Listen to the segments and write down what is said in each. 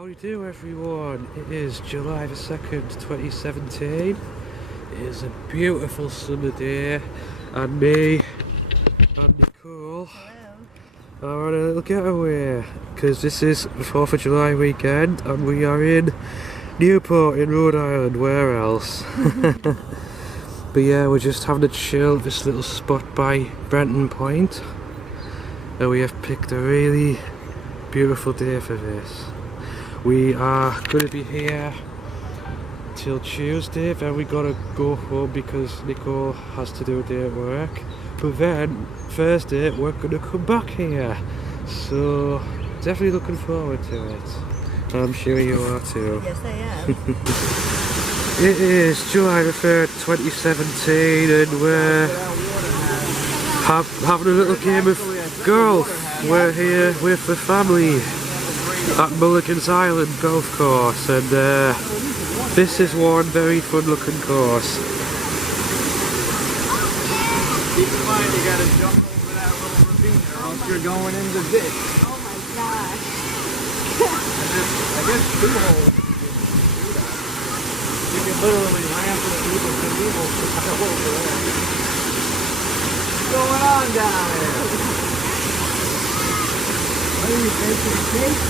How do you do, everyone? It is July the 2nd, 2017. It is a beautiful summer day, and me and Nicole are on a little getaway because this is the 4th of July weekend and we are in Newport in Rhode Island. Where else? But yeah, we're just having a chill at this little spot by Brenton Point, and we have picked a really beautiful day for this. We are going to be here till Tuesday, then we gotta go home because Nicole has to do a day at work. But then Thursday we're gonna come back here, so definitely looking forward to it. I'm sure you are too. Yes, I am. It is July the 3rd, 2017, and we're having a little game of golf. We're here with the family at Mulligan's Island golf course, and this is one very fun looking course. Keep in mind you gotta jump over that little ravine or else you're going in the ditch. Oh my gosh. I guess 2 holes. You can literally ramp it people to people over there. What's going on down there? What are you making a cake?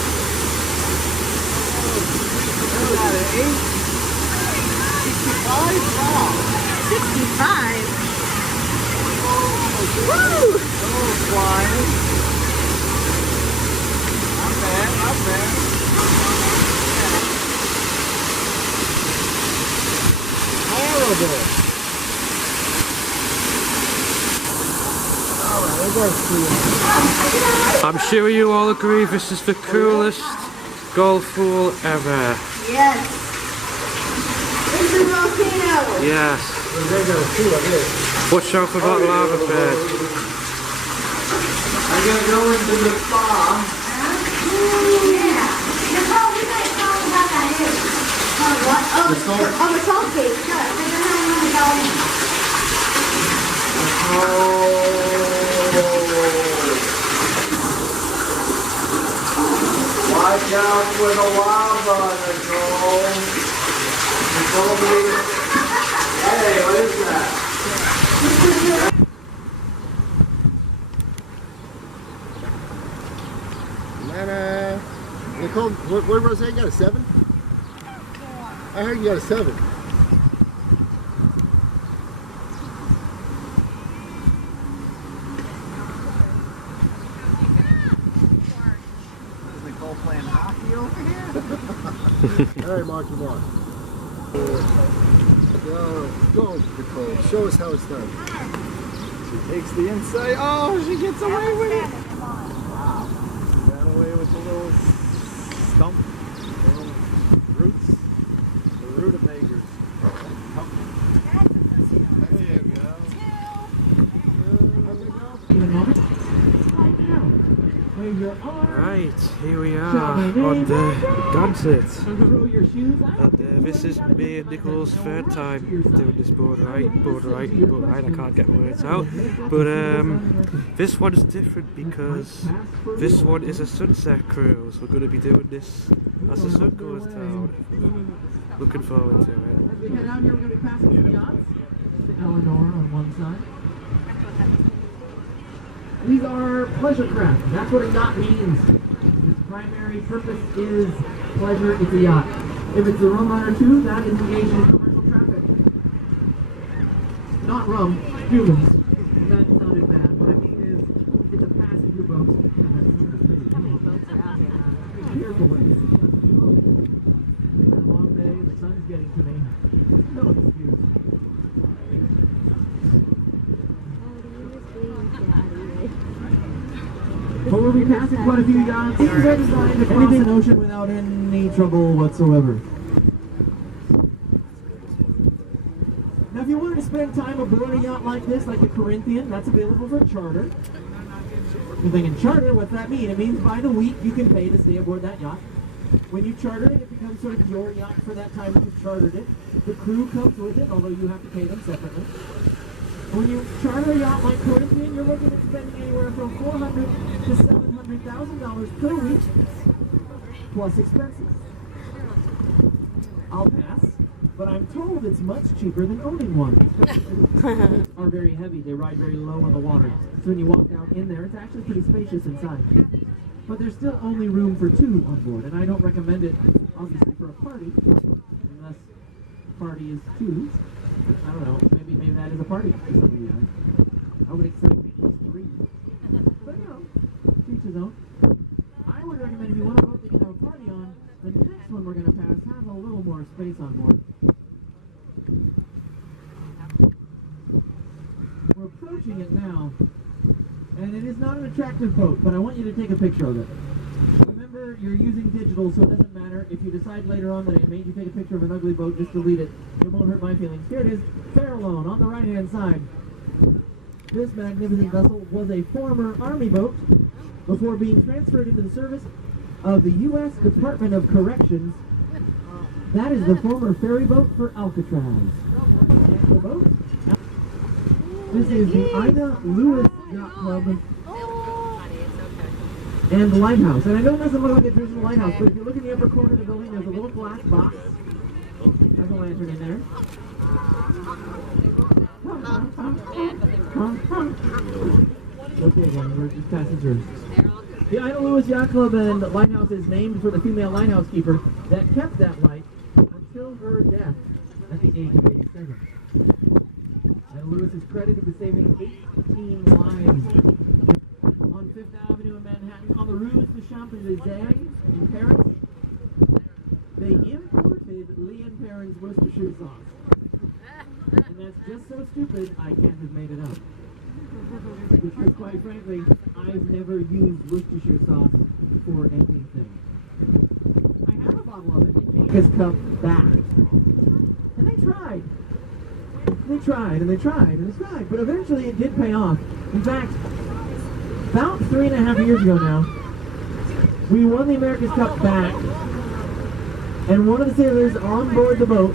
Oh, got an 8? 65? Wow. 65? Woo! Oh, flying. Not bad, not bad. Horrible. Alright, we'll go through. I'm sure you all agree this is the coolest golf hole ever. Yes. It's a volcano. Yes. They're going to see what it is. Watch out for that lava bed. I'm going to go into the spa. Yeah. Nicole, we might talk about that here. What? Oh, the salt cake. Sure. Watch out for the lava, Nicole. Nicole, hey, what is that? Nana. Nicole, what did Rose say? You got a 7? I heard you got a 7. Is Nicole playing hockey over here? All right, Marky Mark. Go, Nicole. Show us how it's done. She takes the inside. Oh, she gets away with it. Wow. Got away with the little stump, the little roots, the rutabagas. There you go. How's it go? Right, here we are on the Gansett. And this is me and Nicole's third time doing this board ride, I can't get the words out. But this one is different because this one is a sunset cruise. We're going to be doing this as the sun goes down. Looking forward to it. Head out here, we're going to be passing the yachts. Eleanor on one side. These are pleasure craft. That's what a yacht means. Its primary purpose is pleasure. It's a yacht. If it's a rum runner too, that is engaged in commercial traffic. Not rum, humans. That sounded bad. What I mean is, it's a passenger boat. Careful with this. It's a long day. The sun's getting to me. No excuse. But we'll be passing quite a few yachts. These are designed to cross an ocean without any trouble whatsoever. Now if you wanted to spend time aboard a yacht like this, like the Corinthian, that's available for charter. You're thinking charter, what's that mean? It means by the week you can pay to stay aboard that yacht. When you charter it, it becomes sort of your yacht for that time that you've chartered it. The crew comes with it, although you have to pay them separately. When you charter a yacht like Corinthian, you're looking at spending anywhere from $400,000 to $700,000 per week. plus expenses. I'll pass, but I'm told it's much cheaper than owning one. Are very heavy, they ride very low on the water. So when you walk down in there, it's actually pretty spacious inside. But there's still only room for 2 on board, and I don't recommend it, obviously, for a party, unless party is 2s. I don't know, maybe that is a party. I would expect at least 3. But you know, to each his own. I would recommend if you want a boat that you can have a party on, the next one we're going to pass has a little more space on board. We're approaching it now, and it is not an attractive boat, but I want you to take a picture of it. Remember, you're using digital, so it doesn't matter. If you decide later on that it made you take a picture of an ugly boat, just delete it. It won't hurt my feelings. Here it is, Farallone, on the right-hand side. This magnificent vessel was a former Army boat before being transferred into the service of the U.S. Department of Corrections. That is the former ferry boat for Alcatraz. And the boat. This is the Ida Lewis Yacht Club and the lighthouse. And I know it doesn't look like a traditional lighthouse, but if you look in the upper corner of the building, there's a little glass box. There's a lantern in there. Okay, then, we're just passing through. The Ida Lewis Yacht Club and Lighthouse is named for the female lighthouse keeper that kept that light until her death at the age of 87. Ida Lewis is credited with saving 18 lives on 5th Avenue in Manhattan, on the Rue de Champs-Élysées in Paris. They imported Leon Perrin's Worcestershire sauce. And that's just so stupid, I can't have made it up. Because quite frankly, I've never used Worcestershire sauce for anything. I have a bottle of it. It has come back. And they tried. They tried, and they tried, and they tried. But eventually it did pay off. In fact, about 3.5 years ago now, we won the America's Cup back. And one of the sailors on board the boat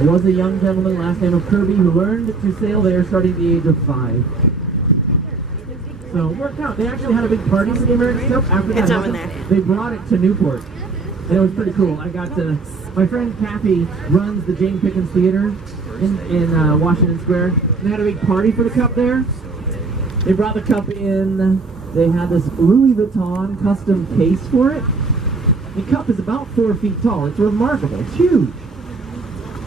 was a young gentleman, last name of Kirby, who learned to sail there starting at the age of 5. So it worked out. They actually had a big party for the America's Cup. After that happened, they brought it to Newport. And it was pretty cool. I got to, my friend Kathy runs the Jane Pickens Theater in Washington Square. They had a big party for the cup there. They brought the cup in. They had this Louis Vuitton custom case for it. The cup is about 4 feet tall. It's remarkable. It's huge.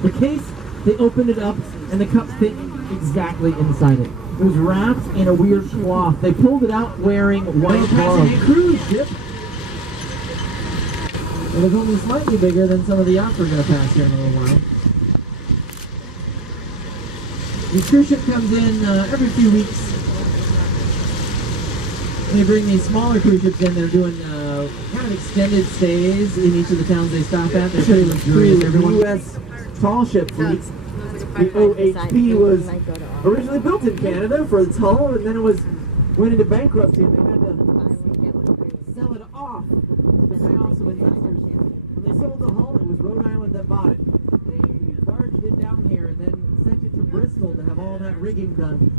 The case, they opened it up, and the cup fit exactly inside it. It was wrapped in a weird cloth. They pulled it out wearing white gloves. A cruise ship. It was only slightly bigger than some of the yachts we're going to pass here in a little while. The cruise ship comes in every few weeks. They bring these smaller cruise ships in. They're doing kind of extended stays in each of the towns they stop at. They're pretty luxurious. Everyone. U.S. tall ship fleet. The OHP was originally built in Canada for its hull, and then it went into bankruptcy, and they had to sell it off to pay off some investors. When they sold the hull, it was Rhode Island that bought it. They barged it down here and then sent it to Bristol to have all that rigging done.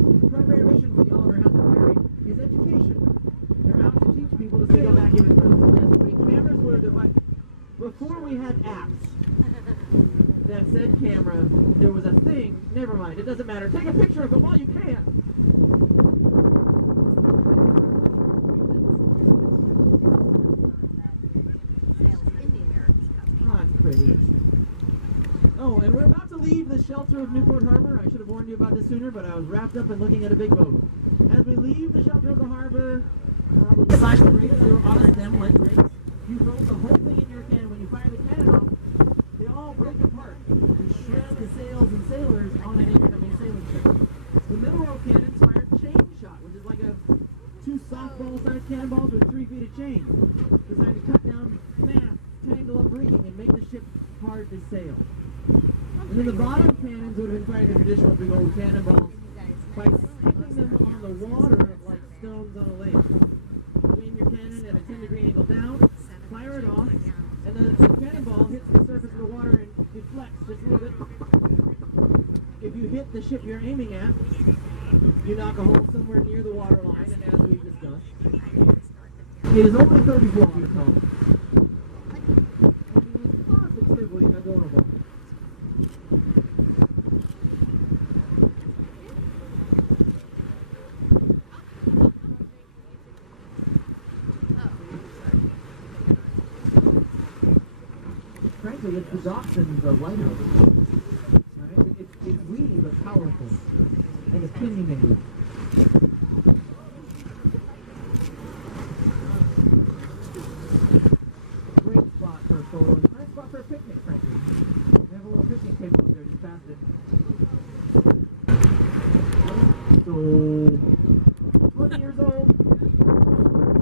The primary mission for the Oliver Hazard Ferry is education. They're out to teach people to sail back even further. The cameras were divided. Before we had apps that said camera, there was a thing. Never mind, it doesn't matter. Take a picture of it while you can. Oh, that's pretty. Oh, and we're about to leave the shelter of Newport Harbor. I should have warned you about this sooner, but I was wrapped up in looking at a big boat. As we leave the shelter of the harbor, the side brakes, there are them like brakes. You roll the whole thing in your can. When you fire the cannon off, they all break apart and shred the sails and sailors on an incoming sailing ship. The middle row cannons fire chain shot, which is like 2 softball-sized cannonballs with 3 feet of chain, designed to cut down masts, tangle up rigging, and make the ship hard to sail. And then the bottom cannons would have been firing the traditional big old cannonballs by sticking them on the water like stones on a lake. Aim your cannon at a 10-degree angle down, fire it off, and then the cannonball hits the surface of the water and deflects just a little bit. If you hit the ship you're aiming at, you knock a hole somewhere near the water line, and as we've discussed, It is only 34 feet tall. Positively adorable. Frankly, it's the Dachshund's lighthouse. Right? It's wee but powerful and opinionated. Great spot for a solo. Nice spot for a picnic, frankly. They have a little picnic table up there just past it. So, 20 years old,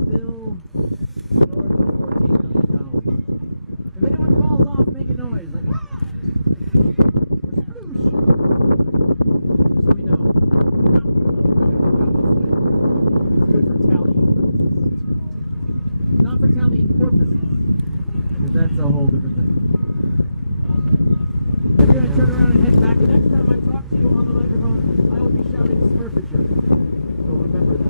still north of $14 million. If anyone calls off, make a noise like, ah! Or sploosh! So we know. It's good for tallying purposes. Not for tallying porpoises. Because that's a whole different thing. If you're going to turn around and head back, the next time I talk to you on the microphone, I will be shouting Smurfature. So remember that.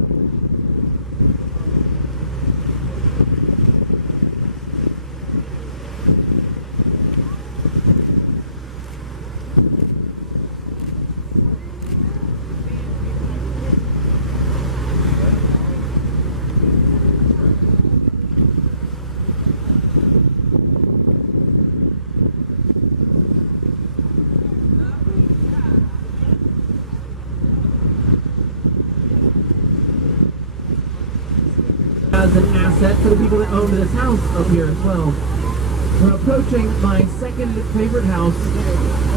As an asset for the people that own this house up here as well. We're approaching my second favorite house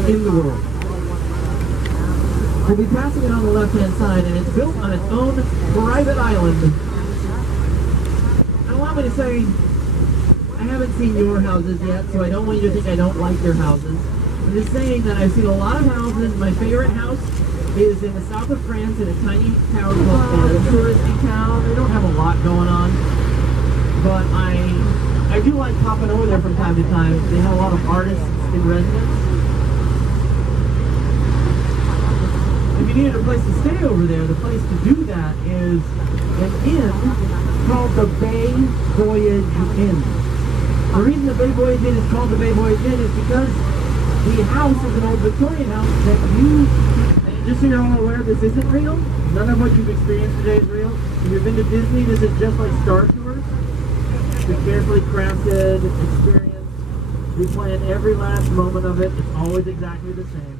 in the world. We'll be passing it on the left-hand side, and it's built on its own private island. And allow me to say, I haven't seen your houses yet, so I don't want you to think I don't like your houses. I'm just saying that I've seen a lot of houses. My favorite house is in the south of France in a tiny town called a touristy town. They don't have a lot going on, but I do like popping over there from time to time. They have a lot of artists in residence. If you needed a place to stay over there, the place to do that is an inn called the Bay Voyage Inn. The reason the Bay Voyage Inn is called the Bay Voyage Inn is because the house is an old Victorian house that just so you're all aware, this isn't real. None of what you've experienced today is real. If you've been to Disney, this is just like Star Tours. It's a carefully crafted experience. We plan every last moment of it. It's always exactly the same.